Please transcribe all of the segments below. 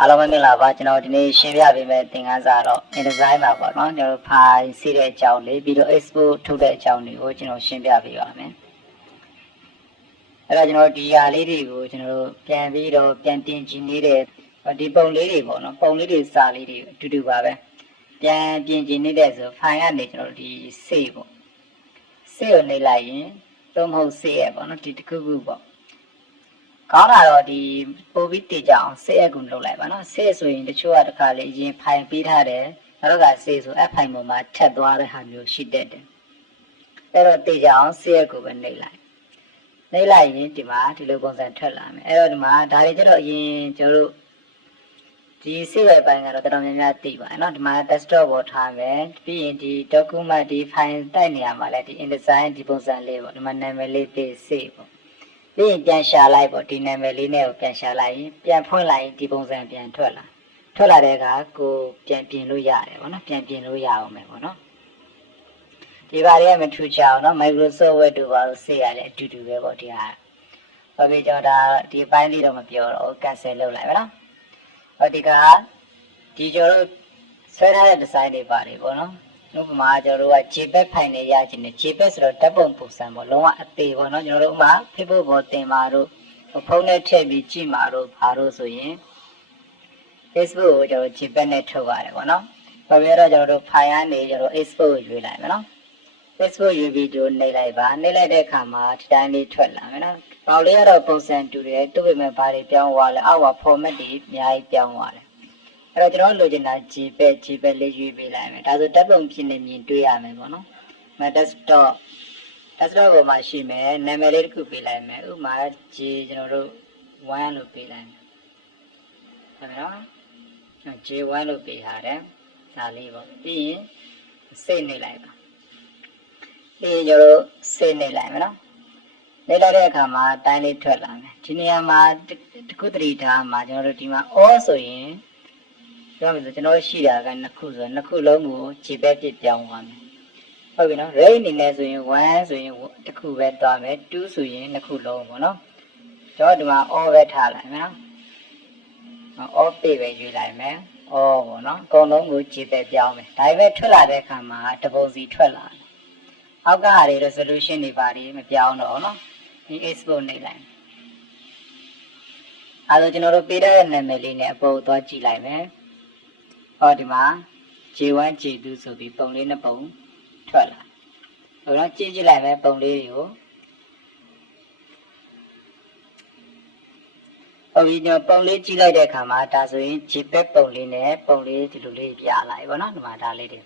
အားလုံးပဲမင်္ဂလာပါကျွန်တော်ဒီနေ့ရှင်းပြပေးမယ့်သင်ခန်းစာတော့ InDesign မှာပေါ့နော်ကျွန်တော်ဖိုင်စီးတဲ့အကြောင်းလေးပြီးတော့ export ထုတ်တဲ့အကြောင်းတွေကိုကျွန်တော်ရှင်းပြပေးပါမယ်အဲ့တော့ကျွန်တော်ဒီဟာလေးတွေကိုကျွန်တော်ပြန်ပြီးတော့ပြန်တင်ကြည့်နေတဲ့ဒီပုံလေးတွေပေါ့နော်ပုံလေးတွေစာလေးတွေအတူတူပါပဲပြန်ပြင်ကြည့်နေတဲ့ဆိုဖိုင်ကနေကျွန်တော်ဒီ save ပေါ့ save ကိုနှိပ်လိုက်ရင်သုံးမဟုတ် save ရပေါ့နော်ဒီတစ်ခုခုပေါ့ကောင်းတာတော့ဒီပို့ပြီးတည်ကြအောင်ဆေးအကူလုပ်လိုက်ပါနော်ဆေးဆိုရင်တချို့ကတခါလေအရင်ဖိုင်ပေးထားတယ်နောက်တော့ကဆေးဆိုအဖိုင်ပေါ်မှာထပ်သွားတဲ့ဟာမျိုးရှိတတ်တယ်အဲ့တော့တည်ကြအောင်ဆေးအကူပဲနှိပ်လိုက်ရင်ဒီမှာဒီလိုပုံစံထွက်လာမယ်အဲ့တော့ဒီမှာဒါတွေကျတော့အရင်ကျွန်တော်တို့ဒီဆေးဝယ်ပိုင်းကတော့တော်တော်များများသိပါနော်ဒီမှာ desktop ပေါ်ထားမယ်ပြီးရင်ဒီ document ဒီ file တိုက်နေရမှာလဲဒီ InDesign ဒီပုံစံလေးပေါ့ဒီမှာနာမည်လေးပေးဆေးပေါ့ပြီးရင်ပြန်ရှာလိုက်ပေါ့ဒီနာမည်လေးနဲ့ကိုပြန်ရှာလိုက်ရင်ပြန်ဖွင့်လိုက်ရင်ဒီပုံစံပြန်ထွက်လာတဲ့အခါကိုပြန်ပြင်လို့ရတယ်ပေါ့နော်ပြန်ပြင်လို့ရအောင်မယ်ပေါ့နော်ဒီပါလေးကမထူချအောင်နော် Microsoft Word တို့ပါလို့ဆေးရတယ်အတူတူပဲပေါ့ဒီဟာဘာဖြစ်ကျွန်တော်ဒါဒီပိုင်းလေးတော့မပြောတော့ cancel လုပ်လိုက်ပါနော်ဟောဒီကဒီကျွန်တော်တို့ဆွဲထားတဲ့ design တွေပါတယ်ပေါ့နော်ဥပမာကျွန်တော်တို့က JPEG ဖိုင်နဲ့ရချင်တယ် JPEG ဆိုတော့ဓာတ်ပုံပုံစံပေါ့လုံးဝအသေးပေါ့နော်ကျွန်တော်တို့ဥပမာ Facebook ပေါ်တင်ပါတို့ဖုန်းနဲ့ထည့်ပြီးကြည့်မှာတို့ဘာလို့ဆိုရင် Facebook ကိုကျွန်တော် JPEG နဲ့ထုတ်ရတယ်ပေါ့နော်ဘာဖြစ်တော့ကျွန်တော်တို့ဖိုင်ကနေကျွန်တော် export ကိုရွေးလိုက်မယ်နော် Facebook ရွေးပြီးတို့နှိပ်လိုက်ပါနှိပ်လိုက်တဲ့အခါမှာဒီတိုင်းလေးထွက်လာမယ်နော်ပေါက်လေးကတော့ပုံစံတူတယ်တူပေမဲ့ဘာတွေပြောင်းသွားလဲအောက်က format တွေအများကြီးပြောင်းသွားတယ်အဲ့တော့ကျွန်တော်လိုချင်တာ JPEG လေးရွေးပေးလိုက်မယ်ဒါဆိုဓာတ်ပုံဖြစ်နေမြင်တွေ့ရမယ်ပေါ့နော်မ desktop ပေါ်မှာရှိမယ်နာမည်လေးတစ်ခုပေးလိုက်မယ်ဥပမာ ကျွန်တော်တို့1လို့ပေးလိုက်မယ်ဟုတ်ပြီနော် J1 လို့ပေးထားတယ်ဒါလေးပေါ့ပြီးရင် save နှိပ်လိုက်ပါပြီးရင်ကျွန်တော်တို့ save နှိပ်လိုက်မယ်နော်နှိပ်လိုက်တဲ့အခါမှာတိုင်းလေးထွက်လာမယ်ဒီနေရာမှာတစ်ခုတည်းထားမှာကျွန်တော်တို့ဒီမှာ all ဆိုရင်ပြောမယ်ဆိုကျွန်တော်ရှိတာကနှစ်ခုဆိုနှစ်ခုလုံးကို JPEG ပြပြောင်းသွားမယ်ဟုတ်ပြီနော် ray အနေနဲ့ဆိုရင်1ဆိုရင်တစ်ခုပဲသွားမယ်2ဆိုရင်နှစ်ခုလုံးပေါ့နော်ကျွန်တော်ဒီမှာ all ပဲထားလိုက်မယ်နော် all ပေးပဲရွေးလိုက်မယ် all ပေါ့နော်အကုန်လုံးကို JPEG ပြောင်းမယ်ဒါပေမဲ့ထွက်လာတဲ့အခါမှာတပုံစီထွက်လာတယ်အောက်ကဟာတွေ resolution တွေပါတယ်မပြောင်းတော့နော်ဒီ export နှိပ်လိုက်အဲဒါကျွန်တော်တို့ပေးတဲ့နာမည်လေးနဲ့အပေါ်သွားကြည့်လိုက်မယ်ဟောဒီမှာ J1 J2 ဆိုပြီးပုံလေးနှစ်ပုံထွက်လာဟုတ်နော်ကြည့်လိုက်မယ်ပုံလေးတွေကိုဟုတ်ပြီကျွန်တော်ပုံလေးကြည့်လိုက်တဲ့အခါမှာဒါဆိုရင် JPEG ပုံလေးနဲ့ပုံလေးဒီလိုလေးပြလိုက်ပါနော်ဒီမှာဒါလေးတွေ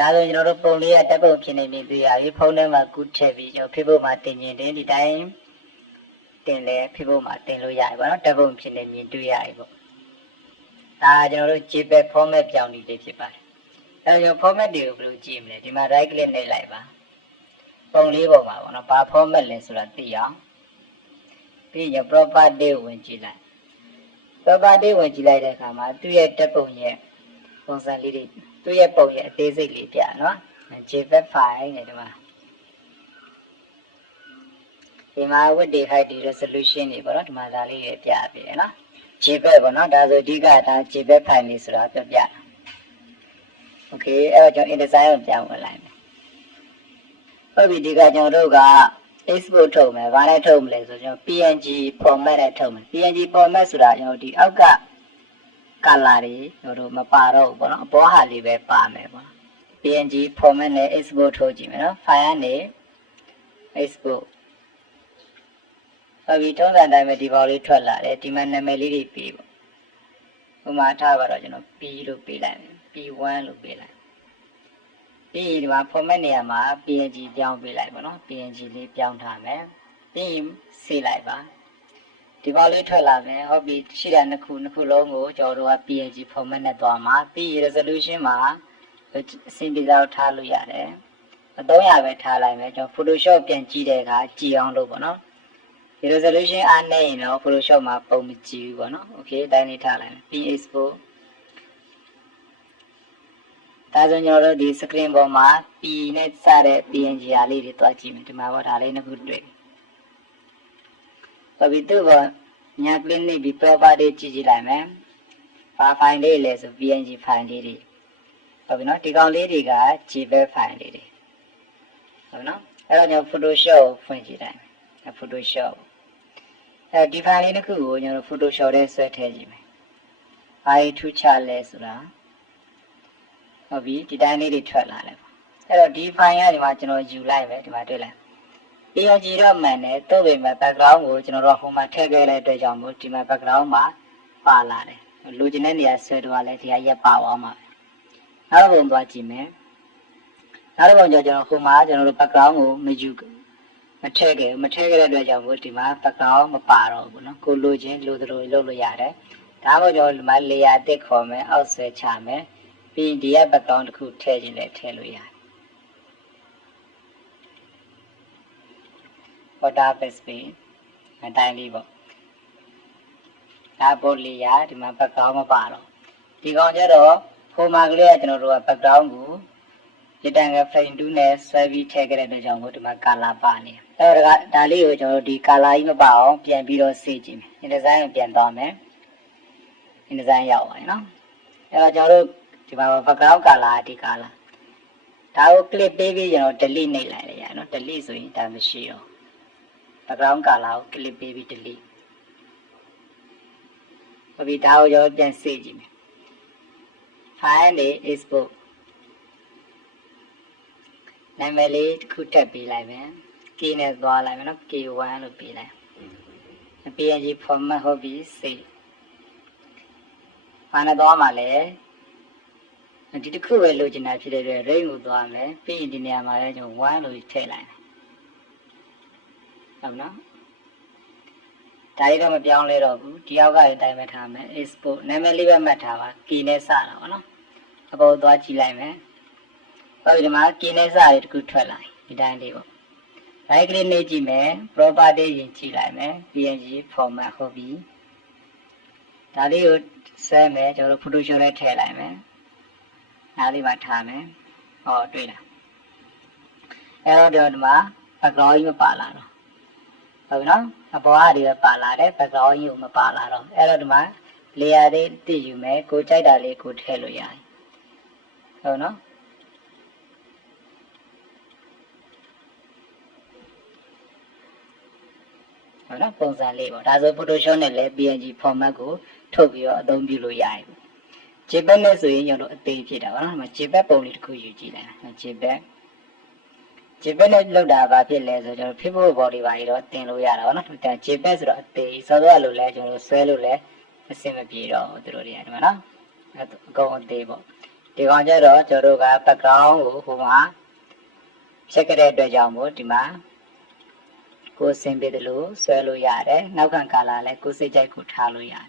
ဒါဆိုရင်ကျွန်တော်တို့ပုံလေးကဓာတ်ပုံဖြစ်နေပြီတွေ့ရပြီဖုန်းထဲမှာကူးထည့်ပြီးကျွန်တော် Facebook မှာတင်ရင်တင်ဒီတိုင်းတင်လဲ Facebook မှာတင်လို့ရတယ်ပေါ့နော်ဓာတ်ပုံဖြစ်နေမြင်တွေ့ရပြီပေါ့ဒါကျွန်တော်တို့ JPEG format ပြောင်းနေပြီဖြစ်ပါတယ်အဲဒါကြောင့် format တွေကိုဘယ်လိုကြည့်မလဲဒီမှာ right click နှိပ်လိုက်ပါပုံလေးပေါ်မှာပေါ့နော်ဘာ format လဲဆိုတာသိအောင်ပြီးရင် property ဝင်ကြည့်လိုက် property ဝင်ကြည့်လိုက်တဲ့အခါမှာသူ့ရဲ့ဓာတ်ပုံရဲ့ပုံစံလေးတွေသူ့ရဲ့ပုံရဲ့အသေးစိတ်လေးပြနော် JPEG file နဲ့ဒီမှာ width တွေ height တွေ resolution တွေပေါ့နော်ဒီမှာဒါလေးတွေပြပေးတယ်နော် JPEG ပေါ့နော်ဒါဆိုအဓိကဒါ JPEG file လေးဆိုတာပြပြโอเคအဲ့တော့ကျွန်တော် InDesign ကိုပြောင်းဝင်လိုက်မယ်ဟုတ်ပြီဒီကကျွန်တော်တို့က export ထုတ်မယ်ဘာနဲ့ထုတ်မလဲဆိုကျွန်တော် PNG format နဲ့ထုတ်မယ် PNG format ဆိုတာကျွန်တော်ဒီအောက်က color တွေကျွန်တော်တို့မပါတော့ဘူးပေါ့နော်အပေါ်ဟာလေးပဲပါမယ်ပေါ့ PNG format နဲ့ export ထုတ်ကြည့်မယ်နော် file နဲ့ export ဟုတ်ပြီထုံးစံတိုင်းပဲဒီပေါက်လေးထွက်လာတယ်ဒီမှာနာမည်လေးတွေပေးပေါ့ဥပမာထားပါတော့ကျွန်တော် P လို့ပေးလိုက်မယ် P1 လို့ပေးလိုက်ပြီးဒီမှာ format နေရာမှာ PNG ပြောင်းပေးလိုက်ပါနော် PNG လေးပြောင်းထားမယ်ပြီးရင်ဆေးလိုက်ပါဒီပေါက်လေးထွက်လာမယ်ဟုတ်ပြီရှိတာနှစ်ခုလုံးကိုကျွန်တော်တို့က PNG format နဲ့သွားမှာပြီး resolution မှာအဆင်ပြေအောင်ထားလို့ရတယ်300ပဲထားလိုက်မယ်ကျွန်တော် Photoshop ပြန်ကြည့်တဲ့အခါကြည့်အောင်လို့ပေါ့နော်ဒီ resolution အားနည်းရင်တော့ Photoshop မှာပုံမကြည့်ဘူးပေါ့နော် okay တိုင်းလေးထားလိုက်မယ်ပြီး export ဒါဆိုကျွန်တော်တို့ဒီ screen ပေါ်မှာ P နဲ့စတဲ့ PNG အားလေးတွေတွားကြည့်မယ်ဒီမှာပေါ့ဒါလေးနှစ်ခုတွေ့ပြီသူ့ကညာ click နေပြီး property ကြည့်လိုက်မယ် file လေးလဲဆို PNG file လေးတွေဟုတ်ပြီနော်ဒီကောင်လေးတွေက JPEG file လေးတွေဟုတ်နော်အဲ့တော့ကျွန်တော် Photoshop ကိုဖွင့်ကြည့်လိုက်မယ် Photoshop ဒီ file လေးတစ်ခုကိုကျွန်တော် Photoshop ထဲဆွဲထည့်ကြည့်မယ်ဘာတွေထူးခြားလဲဆိုတာဟုတ်ပြီဒီတိုင်းလေးတွေထွက်လာတယ်အဲ့တော့ဒီ file ကဒီမှာကျွန်တော်ယူလိုက်မယ်ဒီမှာတွေ့လား PNG တော့မှန်တယ်တော့ပေမဲ့ background ကိုကျွန်တော်တို့ဟိုမှာထည့်ခဲ့တဲ့အတွက်ကြောင့်မို့ဒီမှာ background မှာပါလာတယ်လူကျင်တဲ့နေရာဆွဲတော့လည်းဒီဟာရက်ပါသွားမှာနောက်တစ်ပုံသွားကြည့်မယ်နောက်တစ်ပုံကျကျွန်တော်ဟိုမှာကျွန်တော်တို့ background ကိုမထည့်ခဲ့တဲ့အတွက်ကြောင့်မို့ဒီမှာ background မပါတော့ဘူးเนาะကိုလိုချင်လိုသလိုလုပ်လို့ရတယ်ဒါမှမဟုတ်ကျွန်တော်ဒီမှာ layer တစ်ခေါ်မယ်အောက်ဆွဲချမယ်ပြီးဒီက background တစ်ခုထည့်ခြင်းလည်းထည့်လို့ရတယ် border space အတိုင်းလေးပေါ့ဒါပေါ် layer ဒီမှာ background မပါတော့ဒီကောင်ကျတော့ဟိုမှာကလေးကကျွန်တော်တို့က background ကို rectangle frame 2နဲ့ဆွဲပြီးထည့်ခဲ့တဲ့အတွက်ကြောင့်မို့ဒီမှာ color ပါနေတယ်အဲ့တော့ဒါလေးကိုကျွန်တော်တို့ဒီ color ကြီးမပါအောင်ပြန်ပြီးတော့စေ့ကြည့်မယ် InDesign ကိုပြန်သွားမယ် InDesign ရောက်ပါမယ်နော်အဲ့တော့ကျွန်တော်တို့ဒီမှာ background color ဒီ color ဒါကို click ပေးပြီးကျွန်တော် delete နှိပ်လိုက်ရနော် delete ဆိုရင်ဒါမရှိတော့ background color ကို click ပေးပြီး delete ဟုတ်ပြီဒါကိုကျွန်တော်ပြန်စေ့ကြည့်မယ် file နဲ့ export နာမည်လေးတစ်ခုထပ်ပေးလိုက်မယ် key နဲ့သွားလိုက်မယ်နော် K1 လို့ပေးလိုက် PNG format ဟုတ်ပြီစေ့ဘာနဲ့သွားမှာလဲဒီတစ်ခုပဲလိုချင်တာဖြစ်တဲ့အတွက် range ကိုသွားမယ်ပြီးရင်ဒီနေရာမှာလည်းကျွန်တော်1လို့ထည့်လိုက်ဟုတ်နော်ဒါရီတော့မပြောင်းလဲတော့ဘူးဒီအောက်ကလည်းတိုင်းပဲထားမယ် export နာမည်လေးပဲမှတ်ထားပါ key နဲ့စတာပေါ့နော်အပေါ်သွားကြည့်လိုက်မယ်ဟုတ်ပြီဒီမှာ key နဲ့စရတစ်ခုထွက်လာဒီတိုင်းလေးပေါ့ right click နှိပ်ကြည့်မယ် property ရင်ကြည့်လိုက်မယ် PNG format ဟုတ်ပြီဒါလေးကိုဆဲမယ်ကျွန်တော်တို့ Photoshop ထဲထည့်လိုက်မယ်နားလေးမှာထားမယ်ဟောတွေ့လားအဲ့တော့ဒီမှာ background ကြီးမပါလာတော့ဟုတ်ပြီနော်အပေါ်ကတွေပဲပါလာတယ် background ကြီးကိုမပါလာတော့အဲ့တော့ဒီမှာ layer လေးတည်ယူမယ်ကိုကြိုက်တာလေးကိုထည့်လို့ရတယ်ဟုတ်နော်ဟုတ်နော်ပုံစံလေးပေါ့ဒါဆို Photoshop နဲ့လည်း PNG format ကိုထုတ်ပြီးတော့အသုံးပြုလို့ရတယ် JPEG နဲ့ဆိုရင်ကျွန်တော်တို့အသေးဖြစ်တာပါနော်ဒီမှာ JPEG ပုံလေးတစ်ခုယူကြည့်လိုက်JPEG နဲ့လောက်တာဘာဖြစ်လဲဆိုကျွန်တော် Facebook body ပါတော့တင်လို့ရတာပေါ့နော်ဒါ JPEG ဆိုတော့အသေးစောစောလိုလဲကျွန်တော်တို့ဆွဲလို့လဲအဆင်မပြေတော့ဘူးတို့တွေကဒီမှာနော်အကုန်အသေးပေါ့ဒီကောင်ကျတော့ကျွန်တော်တို့က background ကိုဟိုမှာချက်ခဲ့တဲ့အတွက်ကြောင့်မို့ဒီမှာကိုစင်ပေးတယ်လို့ဆွဲလို့ရတယ်နောက်ခံ color လဲကိုစိတ်ကြိုက်ကိုထားလို့ရတယ်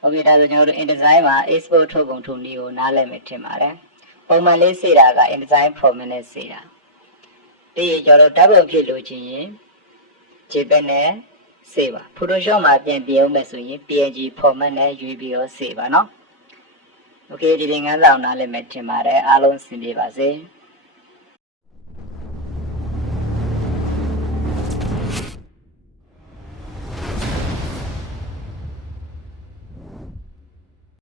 โอเคဒါဆိုကျွန်တော်တို့ InDesign မှာ export ထုတ်ပုံထုတ်နည်းကိုနားလည်မယ်ထင်ပါတယ်ပုံမှန်လေးစေတာက InDesign format နဲ့စေတာပြီးရင်ကျွန်တော်တို့ဓာတ်ပုံဖြစ်လို့ချင်းရင် JPEG နဲ့စေပါ Photoshop မှာပြန်ပြင်အောင်မယ်ဆိုရင် PNG format နဲ့ရွေးပြီးတော့စေပါเนาะโอเคဒီသင်ခန်းစာကိုနားလည်မယ်ထင်ပါတယ်အားလုံးအဆင်ပြေပါစေ